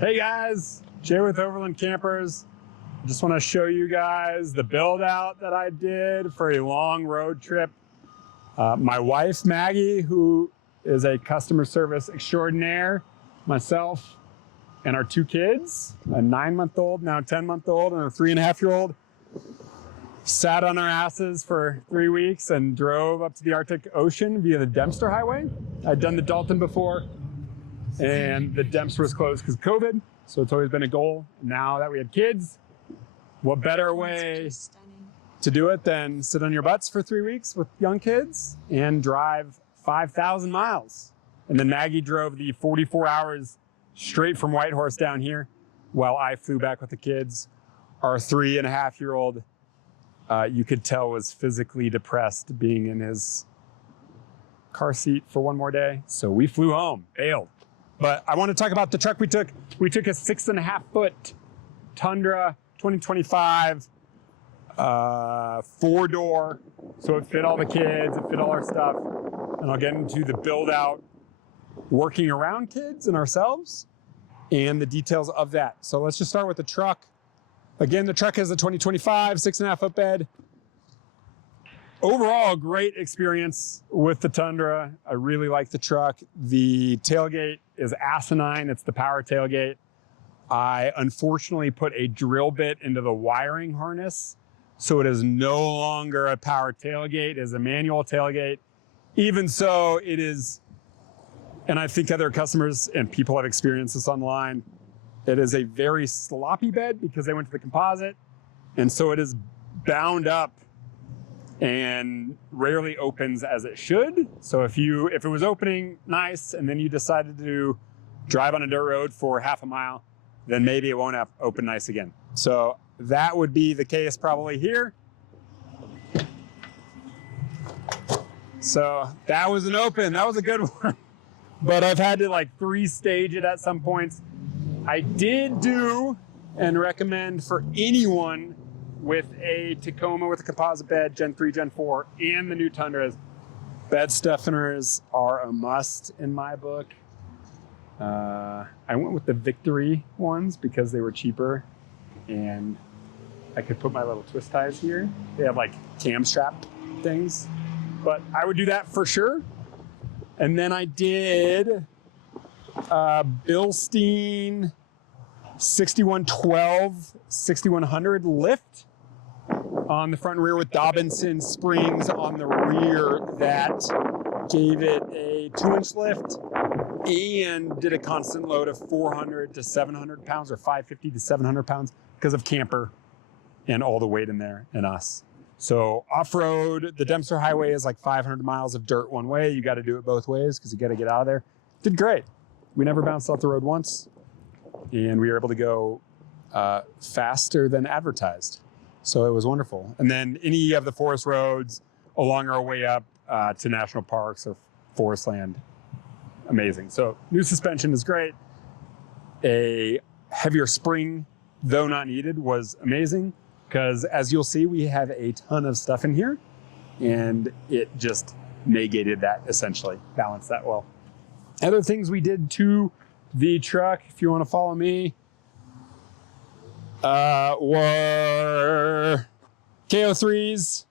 Hey guys, Jay with Overland Campers. Just want to show you guys the build out that I did for a long road trip. My wife, Maggie, who is a customer service extraordinaire, myself, and our two kids, a 9-month-old, now 10-month-old, and a 3.5-year-old, sat on our asses for 3 weeks and drove up to the Arctic Ocean via the Dempster Highway. I'd done the Dalton before, and the Dempster was closed because of COVID, so it's always been a goal. Now that we had kids, what better way to do it than sit on your butts for 3 weeks with young kids and drive 5,000 miles. And then Maggie drove the 44 hours straight from Whitehorse down here while I flew back with the kids. Our 3.5-year-old, you could tell, was physically depressed being in his car seat for one more day. So we flew home, bailed. But I want to talk about the truck we took. We took a 6.5-foot Tundra 2025, 4-door. So it fit all the kids, it fit all our stuff. And I'll get into the build out, working around kids and ourselves, and the details of that. So let's just start with the truck. Again, the truck has a 2025 6.5-foot bed. Overall, great experience with the Tundra. I really like the truck. The tailgate is asinine. It's the power tailgate. I unfortunately put a drill bit into the wiring harness, so it is no longer a power tailgate. It is a manual tailgate. Even so, it is, and I think other customers and people have experienced this online, it is a very sloppy bed because they went to the composite, and so it is bound up and rarely opens as it should. So if it was opening nice and then you decided to drive on a dirt road for half a mile, then maybe it won't open nice again. So that would be the case probably here. So that was an open, that was a good one. But I've had to like 3-stage it at some points. I did do and recommend for anyone with a Tacoma with a composite bed, Gen 3, Gen 4, and the new Tundras, bed stiffeners are a must in my book. I went with the Victory ones because they were cheaper and I could put my little twist ties here. They have like cam strap things, but I would do that for sure. And then I did Bilstein 6112, 6100 lift on the front and rear with Dobinson springs on the rear that gave it a 2-inch lift and did a constant load of 400 to 700 pounds or 550 to 700 pounds because of camper and all the weight in there and us. So off-road, the Dempster Highway is like 500 miles of dirt one way. You got to do it both ways because you got to get out of there. Did great. We never bounced off the road once, and we were able to go faster than advertised. So it was wonderful. And then any of the forest roads along our way up to national parks or forest land, amazing. So new suspension is great. A heavier spring, though not needed, was amazing because as you'll see, we have a ton of stuff in here and it just negated that essentially, balanced that well. Other things we did to the truck, if you want to follow me, were KO3s,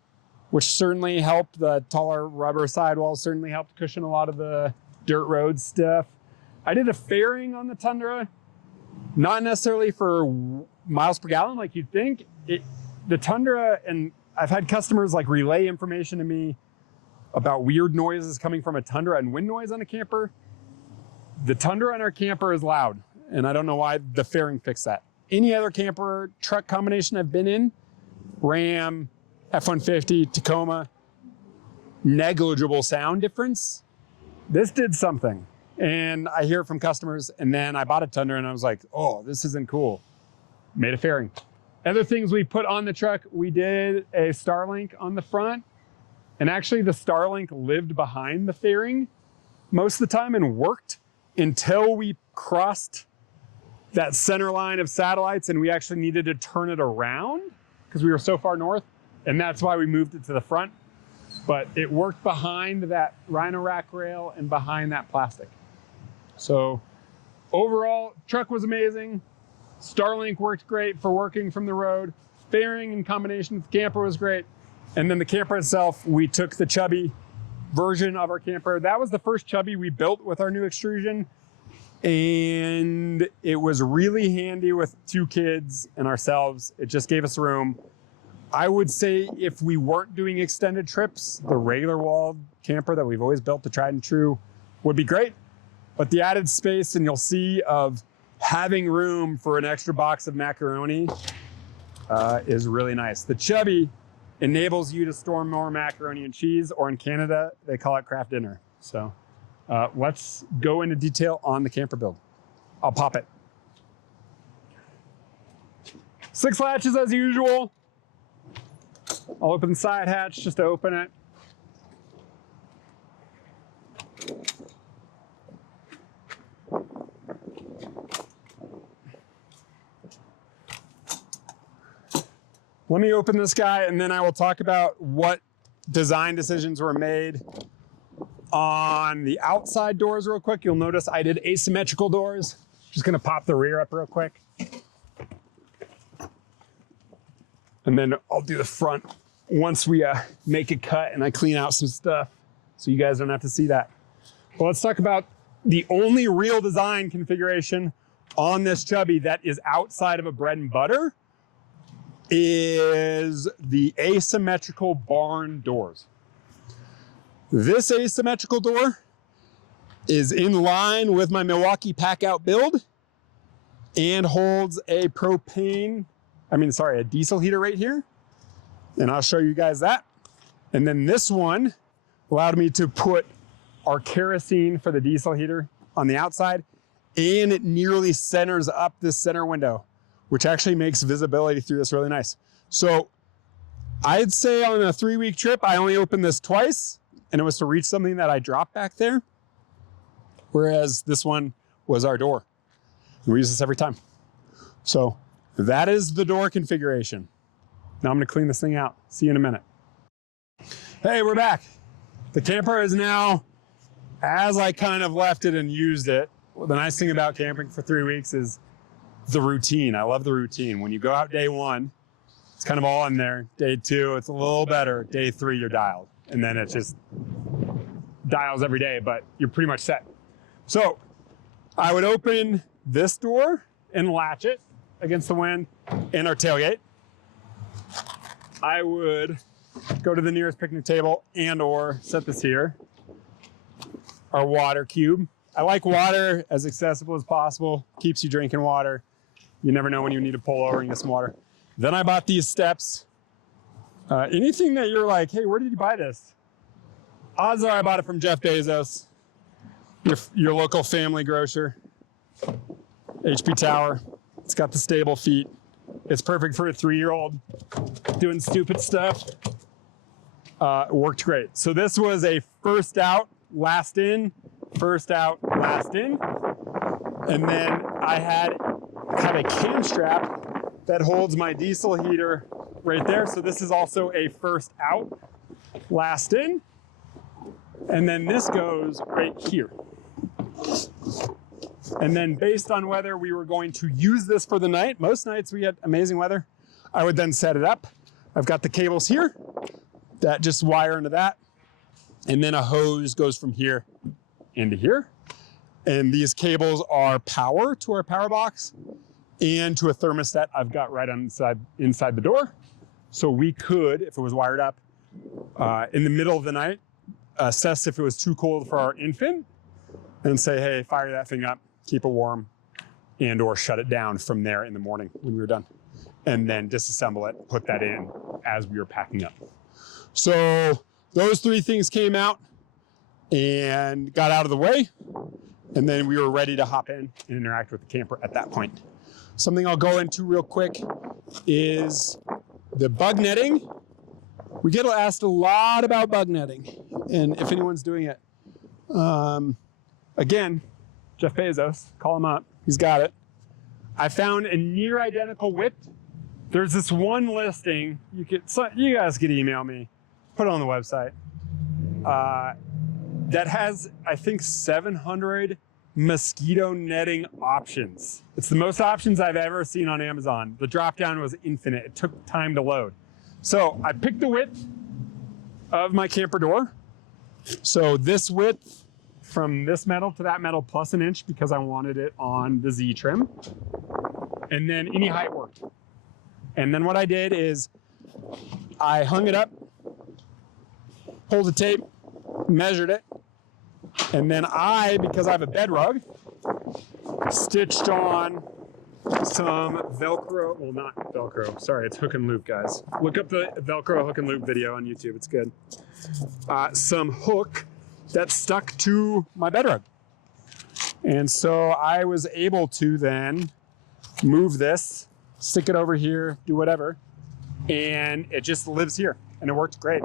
which certainly helped. The taller rubber sidewalls certainly helped cushion a lot of the dirt road stuff. I did a fairing on the Tundra, not necessarily for miles per gallon like you'd think. The Tundra, and I've had customers like relay information to me about weird noises coming from a Tundra and wind noise on a camper. The Tundra on our camper is loud, and I don't know why the fairing fixed that. Any other camper truck combination I've been in, Ram, F-150, Tacoma, negligible sound difference. This did something. And I hear it from customers, and then I bought a Tundra and I was like, oh, this isn't cool. Made a fairing. Other things we put on the truck, we did a Starlink on the front, and actually the Starlink lived behind the fairing most of the time and worked until we crossed that center line of satellites and we actually needed to turn it around because we were so far north, and that's why we moved it to the front. But it worked behind that Rhino rack rail and behind that plastic. So Overall, truck was amazing. Starlink worked great for working from the road. Fairing in combination with the camper was great. And then the camper itself, we took the chubby version of our camper. That was the first chubby we built with our new extrusion. And it was really handy with 2 kids and ourselves. It just gave us room. I would say if we weren't doing extended trips, the regular walled camper that we've always built, the tried and true, would be great. But the added space, and you'll see, of having room for an extra box of macaroni is really nice. The chubby enables you to store more macaroni and cheese, or in Canada, they call it craft dinner. So let's go into detail on the camper build. I'll pop it. 6 latches as usual. I'll open the side hatch just to open it. Let me open this guy, and then I will talk about what design decisions were made on the outside doors real quick. You'll notice I did asymmetrical doors. Just gonna pop the rear up real quick. And then I'll do the front once we make a cut and I clean out some stuff so you guys don't have to see that. Well, let's talk about the only real design configuration on this chubby that is outside of a bread and butter is the asymmetrical barn doors. This asymmetrical door is in line with my Milwaukee Packout build and holds a diesel heater right here. And I'll show you guys that. And then this one allowed me to put our kerosene for the diesel heater on the outside, and it nearly centers up this center window, which actually makes visibility through this really nice. So I'd say on a 3-week trip, I only opened this twice, and it was to reach something that I dropped back there. Whereas this one was our door. And we use this every time. So that is the door configuration. Now I'm gonna clean this thing out. See you in a minute. Hey, we're back. The camper is now, as I kind of left it and used it. Well, the nice thing about camping for 3 weeks is the routine. I love the routine. When you go out day 1, it's kind of all in there. Day 2, it's a little better. Day 3, you're dialed. And then it just dials every day, but you're pretty much set. So I would open this door and latch it against the wind in our tailgate. I would go to the nearest picnic table and or set this here. Our water cube. I like water as accessible as possible. Keeps you drinking water. You never know when you need to pull over and get some water. Then I bought these steps. Anything that you're like, hey, where did you buy this? Odds are I bought it from Jeff Bezos, your local family grocer. HP Tower. It's got the stable feet. It's perfect for a 3-year-old doing stupid stuff. It worked great. So this was a first out, last in, first out, last in. And then I have a cam strap that holds my diesel heater right there. So this is also a first out, last in. And then this goes right here. And then based on whether we were going to use this for the night, most nights we had amazing weather, I would then set it up. I've got the cables here that just wire into that. And then a hose goes from here into here. And these cables are power to our power box and to a thermostat I've got right on inside the door. So we could, if it was wired up, in the middle of the night, assess if it was too cold for our infant and say, hey, fire that thing up, keep it warm, and or shut it down from there in the morning when we were done. And then disassemble it, put that in as we were packing up. So those 3 things came out and got out of the way. And then we were ready to hop in and interact with the camper at that point. Something I'll go into real quick is the bug netting. We get asked a lot about bug netting and if anyone's doing it. Again, Jeff Bezos, call him up, he's got it. I found a near identical width. There's this one listing, you guys could email me, put it on the website, that has, I think, 700 mosquito netting options. It's the most options I've ever seen on Amazon. The drop down was infinite. It took time to load. So I picked the width of my camper door. So this width from this metal to that metal plus an inch because I wanted it on the Z trim. And then any height worked. And then what I did is I hung it up, pulled the tape, measured it, and then because I have a bed rug, stitched on some Velcro, well not Velcro, sorry, it's hook and loop, guys. Look up the Velcro hook and loop video on YouTube, it's good. Some hook that stuck to my bed rug. And so I was able to then move this, stick it over here, do whatever, and it just lives here. And it worked great.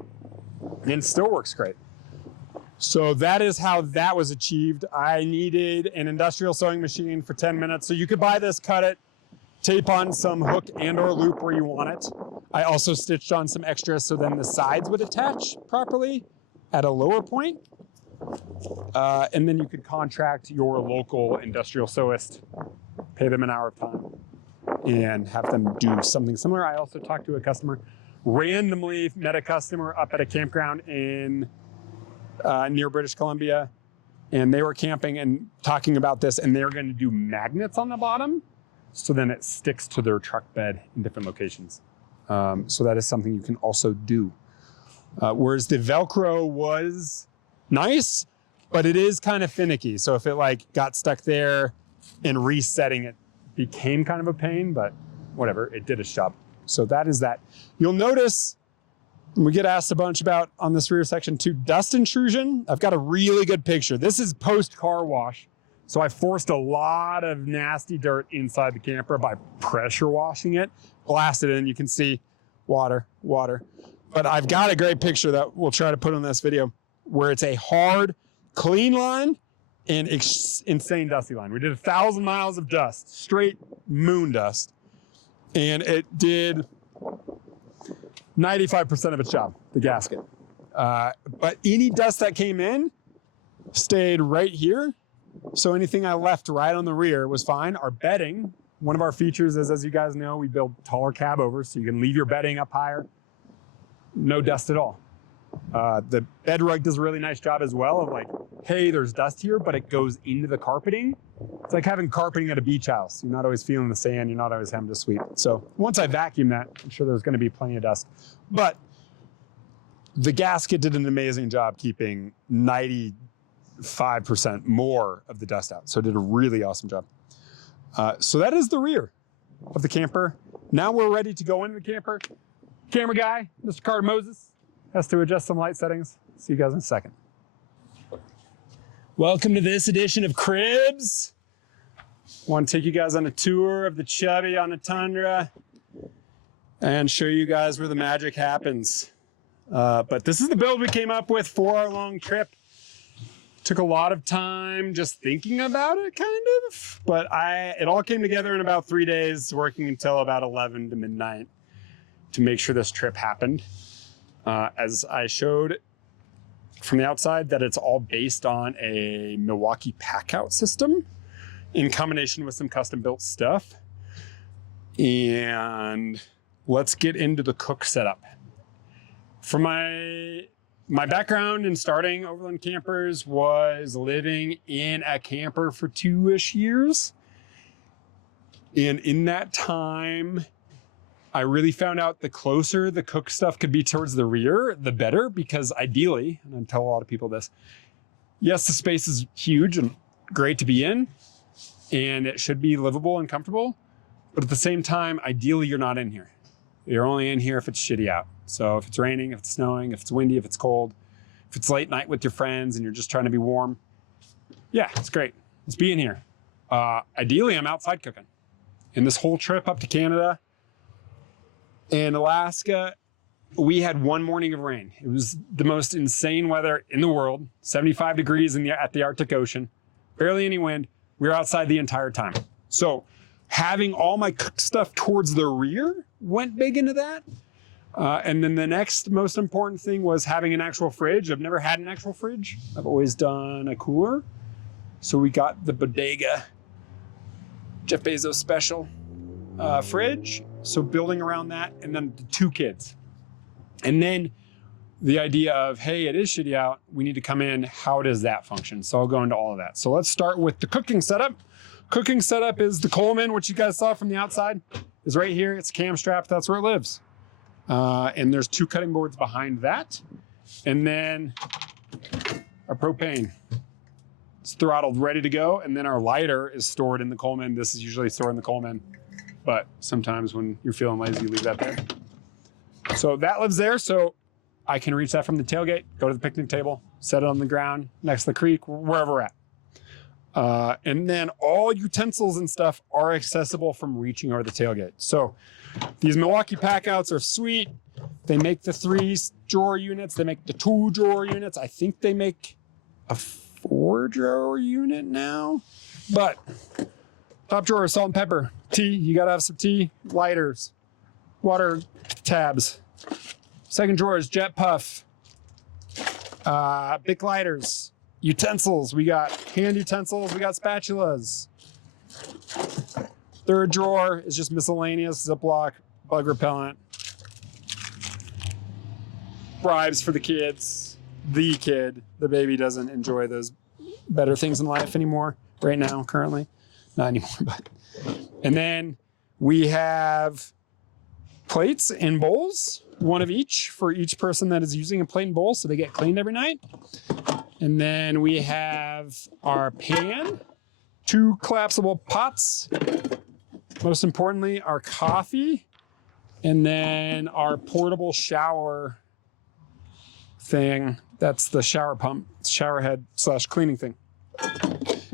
And still works great. So that is how that was achieved. I needed an industrial sewing machine for 10 minutes. So you could buy this, cut it, tape on some hook and or loop where you want it. I also stitched on some extras so then the sides would attach properly at a lower point. And then you could contract your local industrial sewist, pay them an hour of time, and have them do something similar. I also talked to a customer, randomly met a customer up at a campground in near British Columbia, and they were camping and talking about this, and they're going to do magnets on the bottom, so then it sticks to their truck bed in different locations. So that is something you can also do. Whereas the Velcro was nice, but it is kind of finicky. So if it like got stuck there and resetting it became kind of a pain, but whatever, it did its job. So that is that. You'll notice, we get asked a bunch about on this rear section too, dust intrusion. I've got a really good picture. This is post car wash. So I forced a lot of nasty dirt inside the camper by pressure washing it, blasted it, and you can see water. But I've got a great picture that we'll try to put on this video where it's a hard, clean line and insane dusty line. We did 1,000 miles of dust, straight moon dust. And it did 95% of its job, the gasket. But any dust that came in stayed right here. So anything I left right on the rear was fine. Our bedding, one of our features is, as you guys know, we build taller cab overs, so you can leave your bedding up higher. No dust at all. The bed rug does a really nice job as well of like, hey, there's dust here, but it goes into the carpeting. It's like having carpeting at a beach house. You're not always feeling the sand. You're not always having to sweep. So once I vacuum that, I'm sure there's going to be plenty of dust. But the gasket did an amazing job keeping 95% more of the dust out. So it did a really awesome job. So that is the rear of the camper. Now we're ready to go into the camper. Camera guy, Mr. Carter Moses, has to adjust some light settings. See you guys in a second. Welcome to this edition of Cribs. Want to take you guys on a tour of the Chubby on a Tundra and show you guys where the magic happens. But this is the build we came up with for our long trip. Took a lot of time just thinking about it, kind of. But it all came together in about 3 days, working until about 11 to midnight to make sure this trip happened. As I showed from the outside, that it's all based on a Milwaukee Packout system in combination with some custom built stuff. And let's get into the cook setup. For my background in starting Overland campers was living in a camper for 2-ish years. And in that time, I really found out the closer the cook stuff could be towards the rear, the better, because ideally, and I tell a lot of people this, yes, the space is huge and great to be in, and it should be livable and comfortable, but at the same time, ideally, you're not in here. You're only in here if it's shitty out. So if it's raining, if it's snowing, if it's windy, if it's cold, if it's late night with your friends and you're just trying to be warm, yeah, it's great. Let's be in here. Ideally, I'm outside cooking. And this whole trip up to Canada and Alaska, we had one morning of rain. It was the most insane weather in the world, 75 degrees at the Arctic Ocean, barely any wind. We were outside the entire time. So having all my cook stuff towards the rear went big into that. And then the next most important thing was having an actual fridge. I've never had an actual fridge. I've always done a cooler. So we got the bodega, Jeff Bezos special fridge. So building around that, and then the 2 kids. And then the idea of, hey, it is shitty out. We need to come in. How does that function? So I'll go into all of that. So let's start with the cooking setup. Cooking setup is the Coleman, which you guys saw from the outside, is right here. It's cam strapped. That's where it lives. And there's 2 cutting boards behind that. And then our propane. It's throttled, ready to go. And then our lighter is stored in the Coleman. This is usually stored in the Coleman, but sometimes when you're feeling lazy, you leave that there. So that lives there. So I can reach that from the tailgate, go to the picnic table, set it on the ground next to the creek, wherever we're at. And then all utensils and stuff are accessible from reaching over the tailgate. So these Milwaukee Packouts are sweet. They make the 3-drawer units. They make the 2-drawer units. I think they make a 4-drawer unit now. But top drawer, salt and pepper. Tea, you gotta have some tea. Lighters, water tabs. Second drawer is jet puff. Bic lighters. Utensils, we got hand utensils, we got spatulas. Third drawer is just miscellaneous, Ziploc, bug repellent. Bribes for the kids. The kid, the baby doesn't enjoy those better things in life anymore, right now, currently. Not anymore, but. And then we have plates and bowls, 1 of each for each person that is using a plate and bowl, so they get cleaned every night. And then we have our pan, 2 collapsible pots, most importantly, our coffee, and then our portable shower thing. That's the shower pump, shower head / cleaning thing.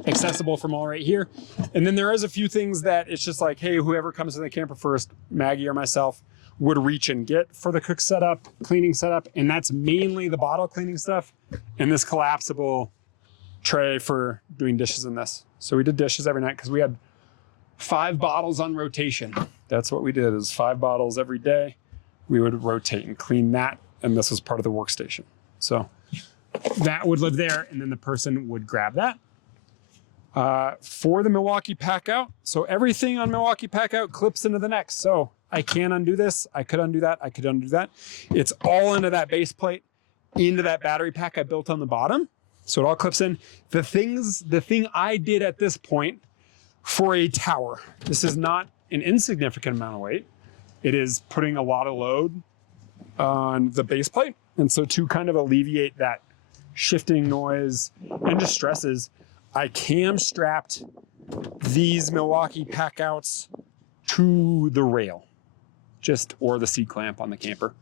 Accessible from all right here. And then there is a few things that it's just like, hey, whoever comes to the camper first, Maggie or myself, would reach and get for the cook setup, cleaning setup. And that's mainly the bottle cleaning stuff and this collapsible tray for doing dishes in this. So we did dishes every night because we had 5 bottles on rotation. That's what we did, is 5 bottles every day. We would rotate and clean that. And this was part of the workstation. So that would live there, and then the person would grab that. For the Milwaukee Packout, so everything on Milwaukee Packout clips into the next. So I can undo this, I could undo that, I could undo that. It's all into that base plate, into that battery pack I built on the bottom. So it all clips in. The thing I did at this point for a tower, this is not an insignificant amount of weight. It is putting a lot of load on the base plate. And so to kind of alleviate that shifting noise and just stresses, I cam strapped these Milwaukee Packouts to the rail, or the C-clamp on the camper.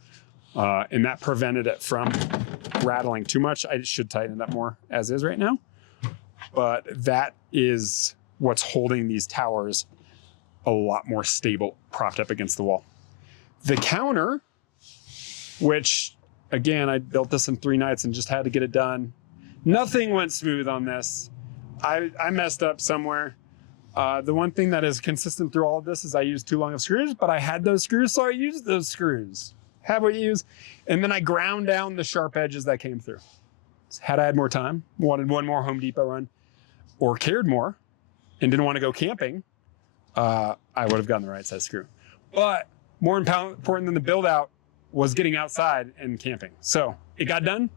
And that prevented it from rattling too much. I should tighten it up more as is right now. But that is what's holding these towers a lot more stable, propped up against the wall. The counter, which again, I built this in 3 nights and just had to get it done. Nothing went smooth on this. I messed up somewhere. The one thing that is consistent through all of this is I used too long of screws, but I had those screws, so I used those screws. Have what you use. And then I ground down the sharp edges that came through. Had I had more time, wanted one more Home Depot run, or cared more, and didn't want to go camping, I would have gotten the right size screw. But more important than the build out was getting outside and camping. So it got done,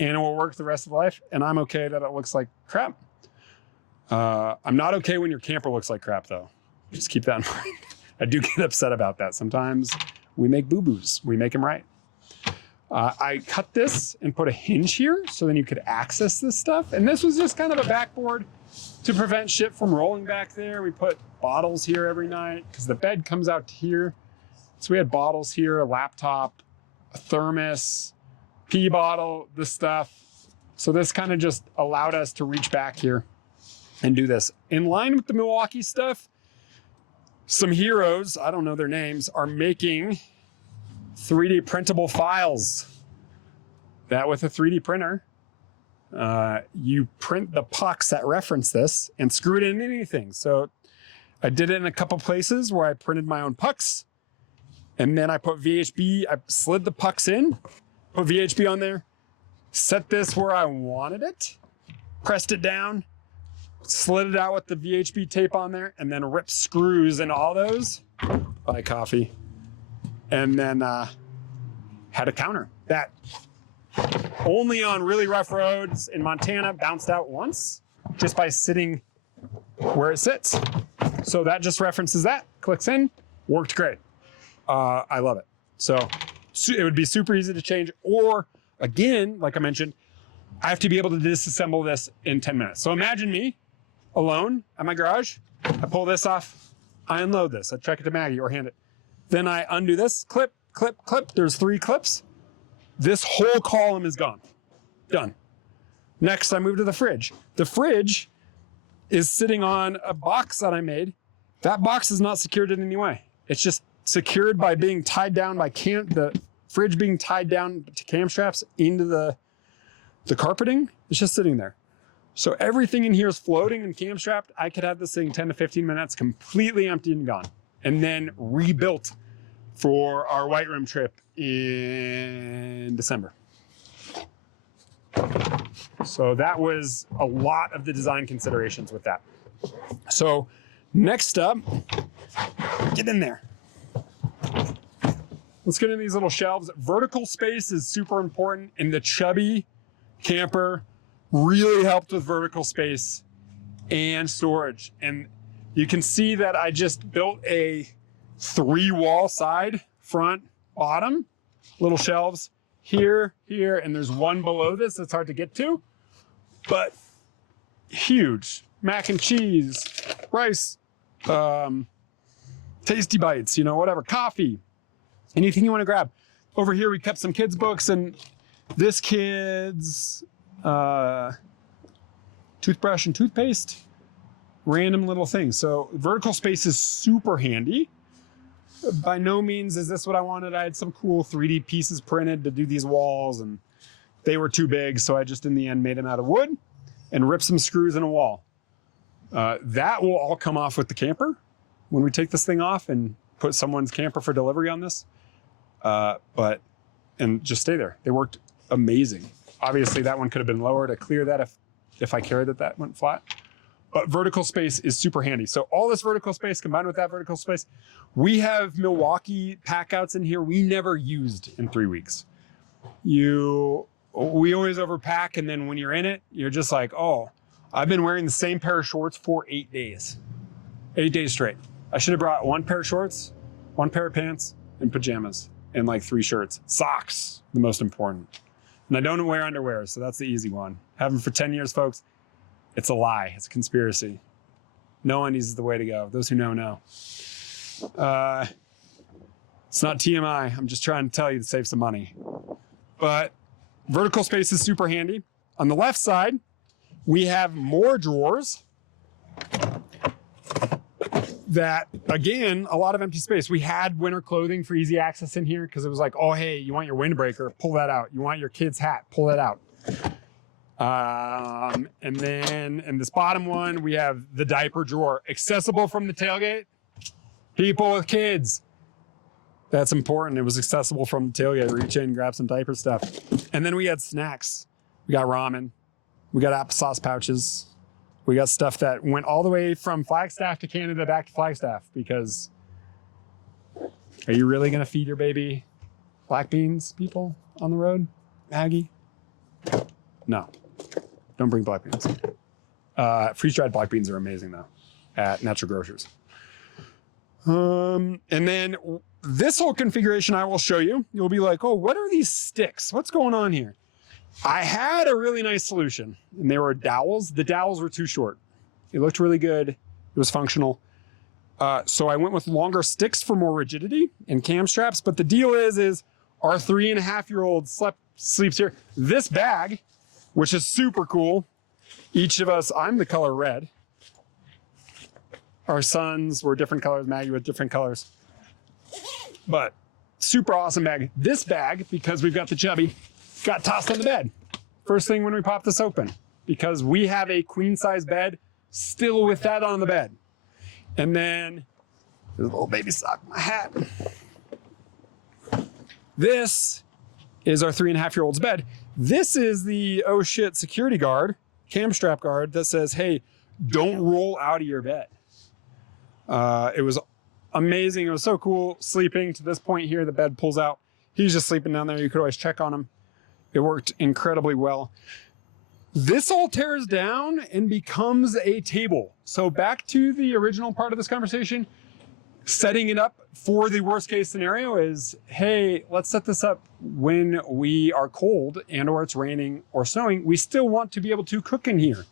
and it will work the rest of life, and I'm okay that it looks like crap. I'm not okay when your camper looks like crap, though. Just keep that in mind. I do get upset about that. Sometimes we make boo-boos. We make them right. I cut this and put a hinge here so then you could access this stuff. And this was just kind of a backboard to prevent shit from rolling back there. We put bottles here every night because the bed comes out to here. So we had bottles here, a laptop, a thermos, pee bottle, this stuff. So this kind of just allowed us to reach back here and do this. In line with the Milwaukee stuff, some heroes, I don't know their names, are making 3D printable files. That with a 3D printer, you print the pucks that reference this and screw it in anything. So I did it in a couple places where I printed my own pucks, and then I put VHB, I slid the pucks in, put VHB on there, set this where I wanted it, pressed it down, slid it out with the VHB tape on there, and then ripped screws in all those. Buy coffee. And then had a counter that only on really rough roads in Montana bounced out once just by sitting where it sits. So that just references that, clicks in, worked great. I love it. So it would be super easy to change, or again, like I mentioned, I have to be able to disassemble this in 10 minutes. So imagine me alone at my garage. I pull this off, I unload this, I check it to Maggie or hand it. Then I undo this, clip, clip, clip. There's 3 clips. This whole column is gone. Done. Next, I move to the fridge. The fridge is sitting on a box that I made. That box is not secured in any way. It's just secured by being tied down by the fridge being tied down to cam straps into the carpeting. It's just sitting there. So everything in here is floating and cam strapped. I could have this thing 10 to 15 minutes completely empty and gone, and then rebuilt for our White Room trip in December. So that was a lot of the design considerations with that. So next up, get in there. Let's get in these little shelves. Vertical space is super important, and the chubby camper really helped with vertical space and storage. And you can see that I just built a 3-wall side, front, bottom, little shelves here, here, and there's one below this that's hard to get to, but huge. Mac and cheese, rice, tasty bites, you know, whatever, coffee, anything you want to grab. Over here we kept some kids' books, and this kid's toothbrush and toothpaste, random little things. So vertical space is super handy. By no means is this what I wanted. I had some cool 3D pieces printed to do these walls, and they were too big, so I just in the end made them out of wood and ripped some screws in a wall. That will all come off with the camper when we take this thing off and put someone's camper for delivery on this. And just stay there. They worked amazing. Obviously that one could have been lower to clear that if I cared that went flat. But vertical space is super handy. So all this vertical space combined with that vertical space, we have Milwaukee Packouts in here we never used in 3 weeks. We always overpack, and then when you're in it, you're just like, oh, I've been wearing the same pair of shorts for 8 days. 8 days straight. I should have brought 1 pair of shorts, 1 pair of pants, and pajamas, and like 3 shirts. Socks, the most important. And I don't wear underwear, so that's the easy one. Have them for 10 years, folks. It's a lie. It's a conspiracy. No undies is the way to go. Those who know, know. It's not TMI. I'm just trying to tell you to save some money. But vertical space is super handy. On the left side, we have more drawers that, again, a lot of empty space. We had winter clothing for easy access in here because it was like, oh, hey, you want your windbreaker? Pull that out. You want your kid's hat? Pull that out. And then in this bottom one, we have the diaper drawer, accessible from the tailgate. People with kids, that's important. It was accessible from the tailgate. Reach in, grab some diaper stuff. And then we had snacks. We got ramen. We got applesauce pouches. We got stuff that went all the way from Flagstaff to Canada back to Flagstaff, because are you really going to feed your baby black beans, people on the road? Maggie? No. Don't bring black beans. Freeze-dried black beans are amazing, though, at Natural Grocers. And then this whole configuration I will show you. You'll be like, oh, what are these sticks? What's going on here? I had a really nice solution, and they were dowels. The dowels were too short. It looked really good. It was functional. So I went with longer sticks for more rigidity and cam straps. But the deal is our 3.5-year-old sleeps here. This bag, which is super cool. Each of us, I'm the color red. Our sons were different colors, Maggie with different colors. But super awesome bag. This bag, because we've got the chubby, got tossed on the bed. First thing when we pop this open, because we have a queen size bed still with that on the bed. And then there's a little baby sock in my hat. This is our 3.5-year-old's bed. This is the oh shit security guard, cam strap guard that says, hey, don't roll out of your bed. It was amazing. It was so cool sleeping to this point here. The bed pulls out. He's just sleeping down there. You could always check on him. It worked incredibly well. This all tears down and becomes a table. So back to the original part of this conversation, setting it up for the worst case scenario is, hey, let's set this up when we are cold and or it's raining or snowing. We still want to be able to cook in here.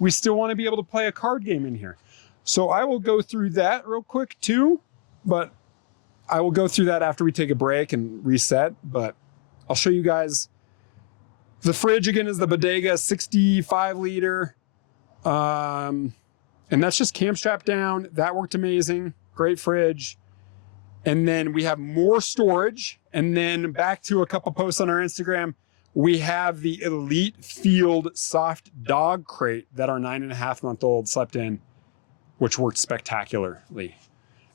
We still want to be able to play a card game in here. So I will go through that real quick too, but I will go through that after we take a break and reset. But I'll show you guys. The fridge again is the Bodega 65 liter. And that's just cam strap down. That worked amazing. Great fridge. And then we have more storage. And then back to a couple posts on our Instagram, we have the Elite Field soft dog crate that our 9.5-month-old slept in, which worked spectacularly.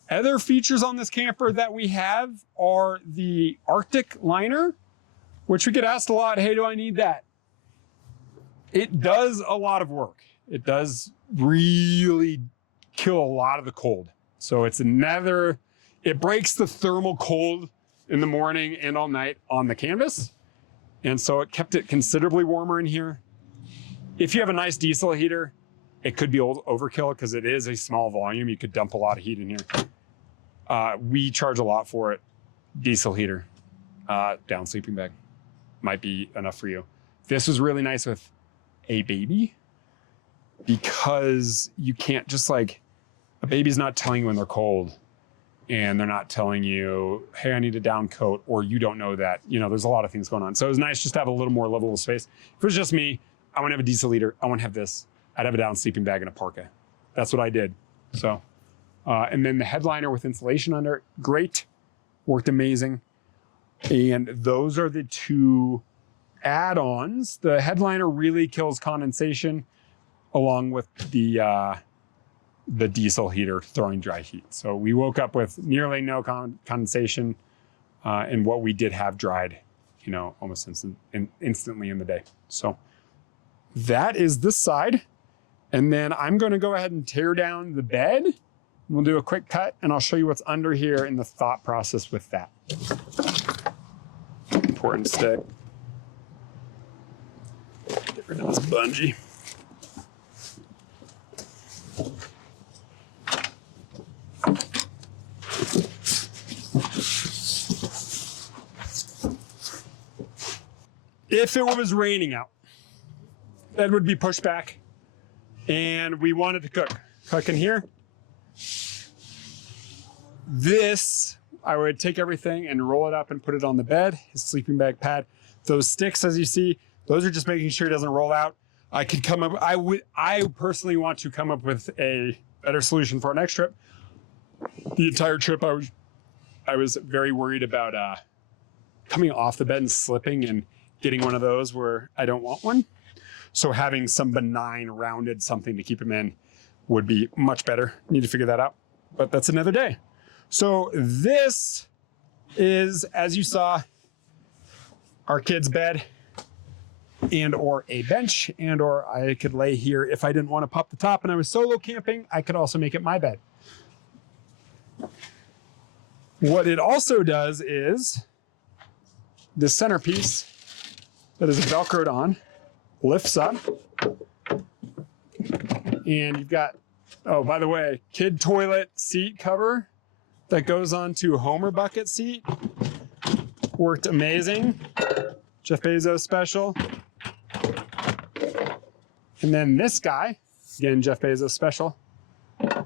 Other features on this camper that we have are the Arctic liner, which we get asked a lot, hey, do I need that? It does a lot of work. It does really kill a lot of the cold. So it's it breaks the thermal cold in the morning and all night on the canvas. And so it kept it considerably warmer in here. If you have a nice diesel heater, it could be overkill because it is a small volume. You could dump a lot of heat in here. We charge a lot for it. Diesel heater, down sleeping bag might be enough for you. This was really nice with a baby because you can't just a baby's not telling you when they're cold and they're not telling you, hey, I need a down coat, or you don't know that. There's a lot of things going on. So it was nice just to have a little more livable space. If it was just me, I wouldn't have a diesel heater. I wouldn't have this. I'd have a down sleeping bag and a parka. That's what I did. So, and then the headliner with insulation under it, great, worked amazing. And those are the two add-ons. The headliner really kills condensation along with the diesel heater throwing dry heat. So we woke up with nearly no condensation, and what we did have dried, almost instantly in the day. So that is this side. And then I'm going to go ahead and tear down the bed. We'll do a quick cut and I'll show you what's under here in the thought process with that. Important step. Get rid of this bungee. If it was raining out, that would be pushed back and we wanted to cook in here. This, I would take everything and roll it up and put it on the bed, his sleeping bag pad. Those sticks, as you see, those are just making sure it doesn't roll out. I could come up, I personally want to come up with a better solution for our next trip. The entire trip, I was very worried about coming off the bed and slipping and getting one of those where I don't want one. So having some benign rounded something to keep them in would be much better. Need to figure that out, but that's another day. So this is, as you saw, our kid's bed and or a bench, and or I could lay here if I didn't want to pop the top and I was solo camping. I could also make it my bed. What it also does is this centerpiece that is Velcroed on lifts up, and you've got, oh, by the way, kid toilet seat cover that goes onto Homer bucket seat. Worked amazing. Jeff Bezos special. And then this guy, again, Jeff Bezos special,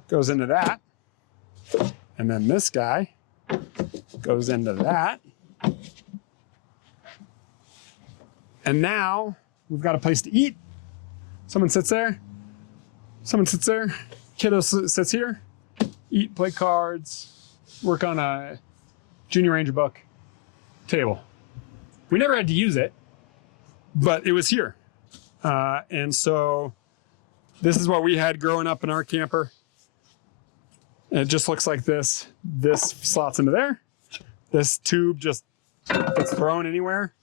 goes into that. And then this guy goes into that. And now we've got a place to eat. Someone sits there. Someone sits there. Kiddo sits here. Eat, play cards, work on a Junior Ranger book. Table. We never had to use it, but it was here. And so this is what we had growing up in our camper. And it just looks like this. This slots into there. This tube just gets thrown anywhere.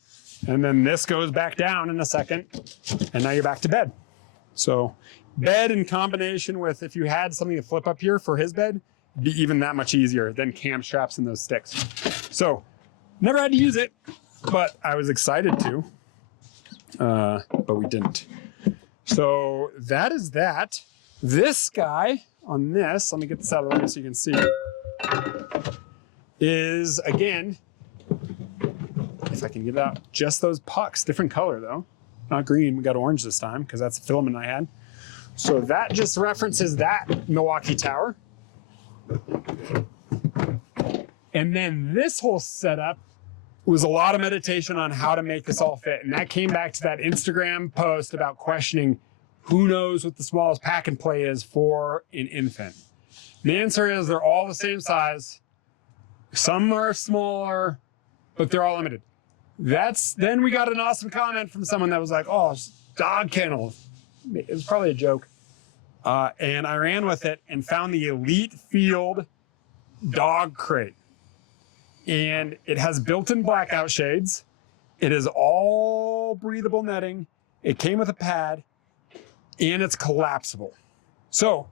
And then this goes back down in a second. And now you're back to bed. So bed in combination with, if you had something to flip up here for his bed, it'd be even that much easier than cam straps and those sticks. So never had to use it, but I was excited to, but we didn't. So that is that. This guy on this, let me get this out of the way so you can see, is, again, if I can get it out, just those pucks, different color though. Not green, we got orange this time because that's the filament I had. So that just references that Milwaukee tower. And then this whole setup was a lot of meditation on how to make this all fit. And that came back to that Instagram post about questioning who knows what the smallest pack and play is for an infant. And the answer is they're all the same size. Some are smaller, but they're all limited. Then we got an awesome comment from someone that was like, oh, it's dog kennel. It was probably a joke. And I ran with it and found the Elite Field dog crate. And it has built-in blackout shades. It is all breathable netting. It came with a pad and it's collapsible. So,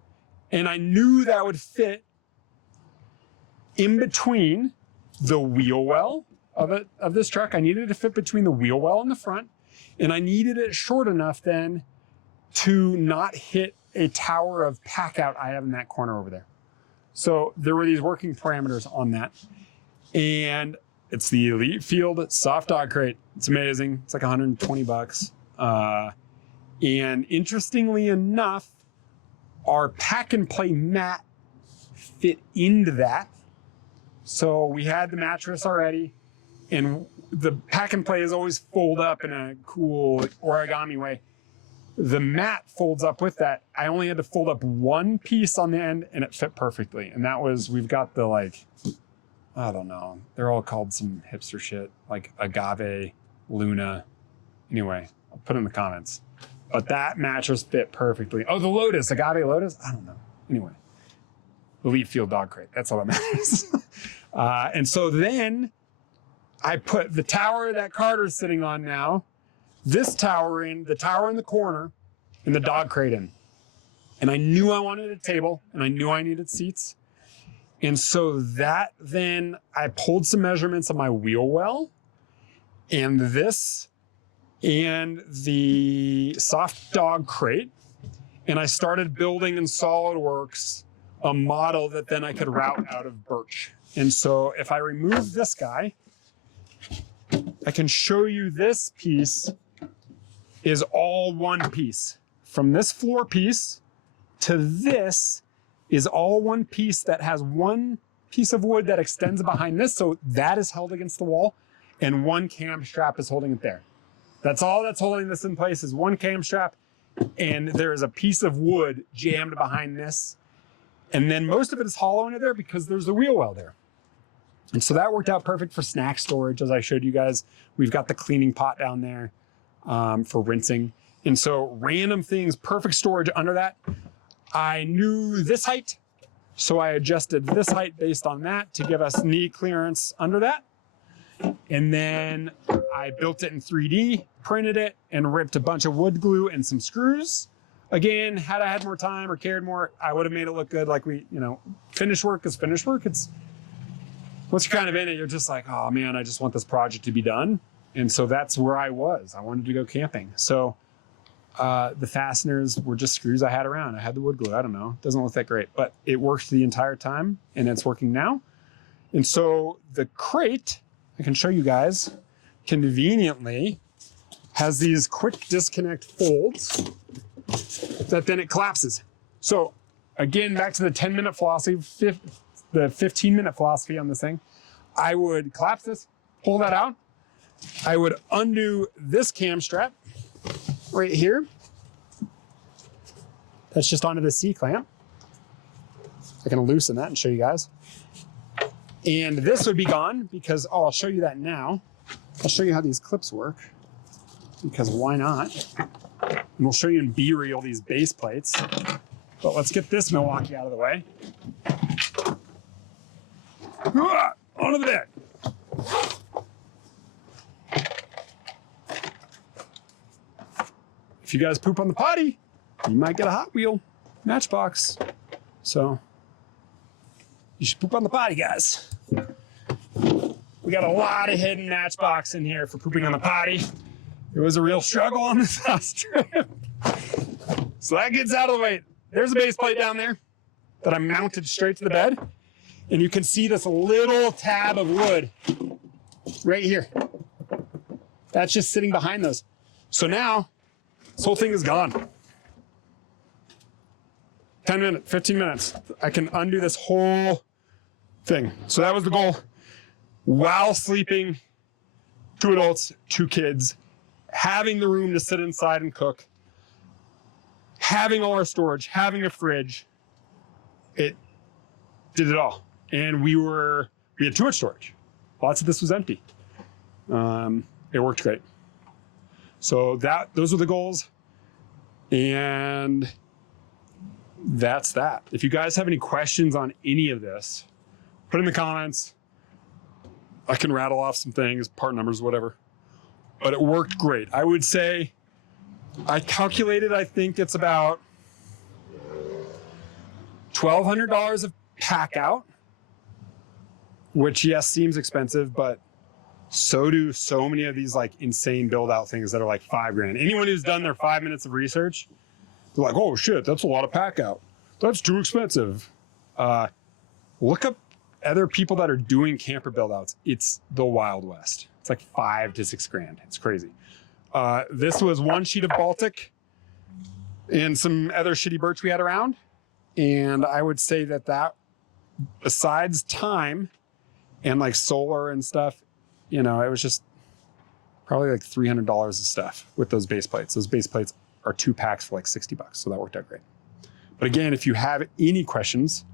and I knew that would fit in between the wheel well of this truck. I needed it to fit between the wheel well in the front, and I needed it short enough then to not hit a tower of Packout I have in that corner over there. So there were these working parameters on that. And it's the Elite Field soft dog crate. It's amazing. It's like 120 bucks. And interestingly enough, our pack and play mat fit into that. So we had the mattress already, and the pack and play is always fold up in a cool origami way. The mat folds up with that. I only had to fold up one piece on the end and it fit perfectly. And that was, we've got the like, I don't know, they're all called some hipster shit, like Agave, Luna. Anyway, I'll put it in the comments. But that mattress fit perfectly. Oh, the Lotus, Agave Lotus? I don't know. Anyway, Elite Field dog crate. That's all that matters. And so then I put the tower that Carter's sitting on now, this tower in, the tower in the corner, and the dog crate in. And I knew I wanted a table, and I knew I needed seats. And so that then I pulled some measurements of my wheel well, and this, and the soft dog crate. And I started building in SolidWorks a model that then I could route out of birch. And so if I remove this guy, I can show you this piece is all one piece. From this floor piece to this is all one piece that has one piece of wood that extends behind this. So that is held against the wall, and one cam strap is holding it there. That's all that's holding this in place is one cam strap, and there is a piece of wood jammed behind this. And then most of it is hollow into there because there's a wheel well there. And so that worked out perfect for snack storage, as I showed you guys. We've got the cleaning pot down there for rinsing. And so random things, perfect storage under that. I knew this height, so I adjusted this height based on that to give us knee clearance under that. And then I built it in 3D, printed it, and ripped a bunch of wood glue and some screws. Again, had I had more time or cared more, I would have made it look good. Like finished work is finished work. It's once you're kind of in it, you're just like, oh man, I just want this project to be done. And so that's where I was. I wanted to go camping. So the fasteners were just screws I had around. I had the wood glue. I don't know. It doesn't look that great, but it worked the entire time, and it's working now. And so the crate, I can show you guys, conveniently has these quick disconnect folds that then it collapses. So again, back to the 10-minute philosophy, the 15-minute philosophy on this thing. I would collapse this, pull that out. I would undo this cam strap right here. That's just onto the C-clamp. I can loosen that and show you guys. And this would be gone because, I'll show you that now. I'll show you how these clips work because why not? And we'll show you in B-reel these base plates. But let's get this Milwaukee out of the way. Onto the deck. If you guys poop on the potty, you might get a Hot Wheel Matchbox. So you should poop on the potty, guys. We got a lot of hidden Matchbox in here for pooping on the potty. It was a real struggle on this last trip. So that gets out of the way. There's a base plate down there that I mounted straight to the bed. And you can see this little tab of wood right here. That's just sitting behind those. So now this whole thing is gone. 10 minutes, 15 minutes. I can undo this whole thing. So that was the goal. While sleeping, 2 adults, 2 kids, having the room to sit inside and cook, having all our storage, having a fridge, it did it all. And we had too much storage. Lots of this was empty. It worked great. So those were the goals. And that's that. If you guys have any questions on any of this, put in the comments. I can rattle off some things, part numbers, whatever. But it worked great. I would say, I calculated, I think it's about $1,200 of Packout, which yes, seems expensive, but so do so many of these like insane build out things that are like $5,000. Anyone who's done their 5 minutes of research, they're like, oh shit, that's a lot of Packout. That's too expensive. Look up other people that are doing camper build outs. It's the Wild West. It's like $5,000 to $6,000. It's crazy. This was 1 sheet of Baltic and some other shitty birch we had around. And I would say that besides time and like solar and stuff, you know, it was just probably like $300 of stuff with those base plates. Those base plates are 2 packs for like $60. So that worked out great. But again, if you have any questions,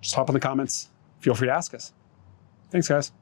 just hop in the comments. Feel free to ask us. Thanks, guys.